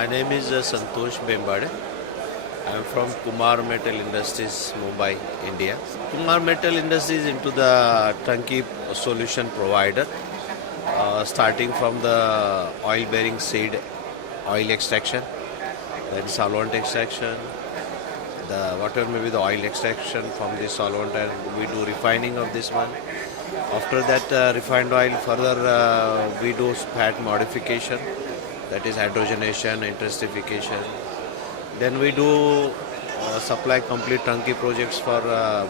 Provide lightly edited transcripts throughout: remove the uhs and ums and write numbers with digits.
My name is Santosh Bembade. I am from Kumar Metal Industries, Mumbai, India. Kumar Metal Industries into the turnkey solution provider, starting from the oil bearing seed, oil extraction, then solvent extraction, the whatever may be the oil extraction from the solvent, and we do refining of this one. After that refined oil, further we do fat modification, that is hydrogenation, intensification. Then we do supply complete turnkey projects for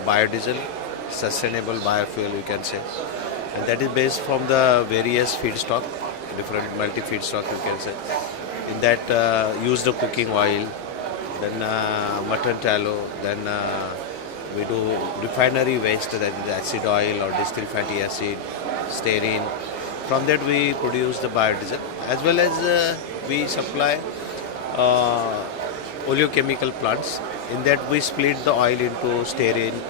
biodiesel, sustainable biofuel we can say. And that is based from the various feedstock, different multi feedstock you can say. In that use the cooking oil, then mutton tallow, then we do refinery waste, that is acid oil or distilled fatty acid, stearine. From that we produce the biodiesel, as well as we supply oleochemical plants. In that we split the oil into stearine,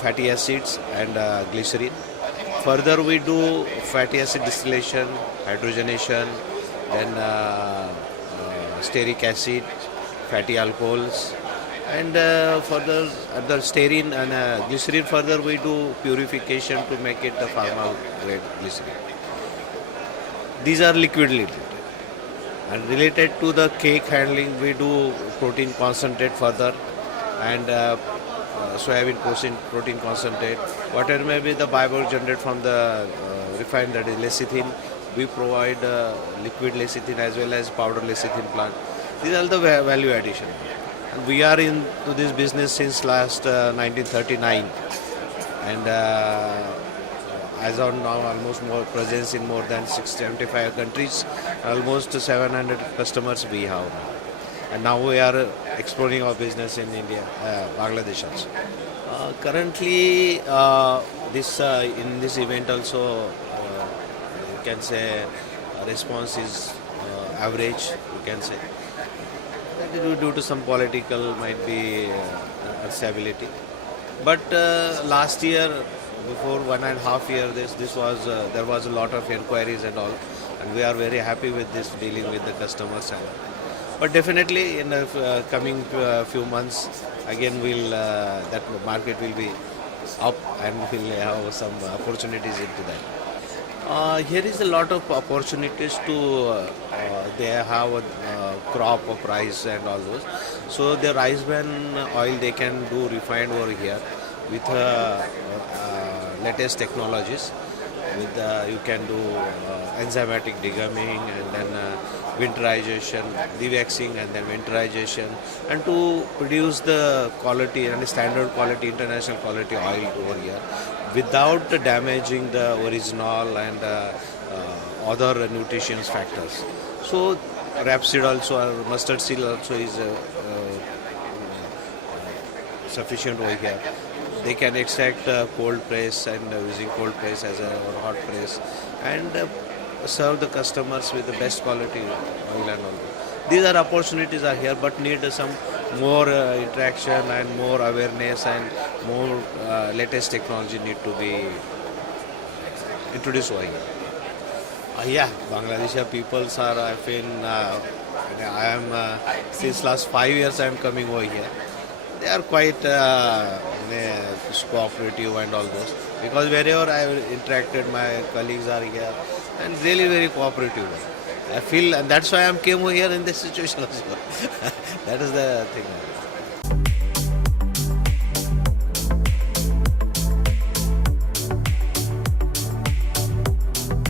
fatty acids and glycerin. Further we do fatty acid distillation, hydrogenation, then stearic acid, fatty alcohols, and further the stearine and glycerin, further we do purification to make it a pharma grade glycerin. These are liquidly treated. And related to the cake handling, we do protein concentrate further, and soybean protein concentrate. Whatever may be the byproduct generated from the refined, that is lecithin, we provide liquid lecithin as well as powder lecithin plant. These are the value addition. And we are into this business since last 1939, and as of now almost more presence in more than 675 countries, almost 700 customers we have now. And now we are exploring our business in India, Bangladesh also. Currently, in this event also, you can say response is average, you can say. That is due to some political, might be instability. But last year, before 1.5 years, this was there was a lot of inquiries and all, and we are very happy with this dealing with the customers. But definitely in the coming few months, again that market will be up and we'll have some opportunities into that. Here is a lot of opportunities to they have a crop of rice and all those. So the rice bran oil they can do refined over here with latest technologies. With you can do enzymatic degumming and then winterization, dewaxing and then winterization, and to produce the quality and standard quality, international quality oil over here without damaging the original and other nutritious factors. So rapeseed also or mustard seed also is sufficient over here. They can extract cold press and using cold press as a hot press, and serve the customers with the best quality oil and all. These are opportunities are here, but need some more interaction and more awareness and more latest technology need to be introduced over here. Yeah, Bangladeshi peoples are. I've been. I am since last 5 years. I am coming over here. They are quite cooperative and all those, because wherever I have interacted, my colleagues are here and really very cooperative. I feel, and that's why I came over here in this situation also. That is the thing.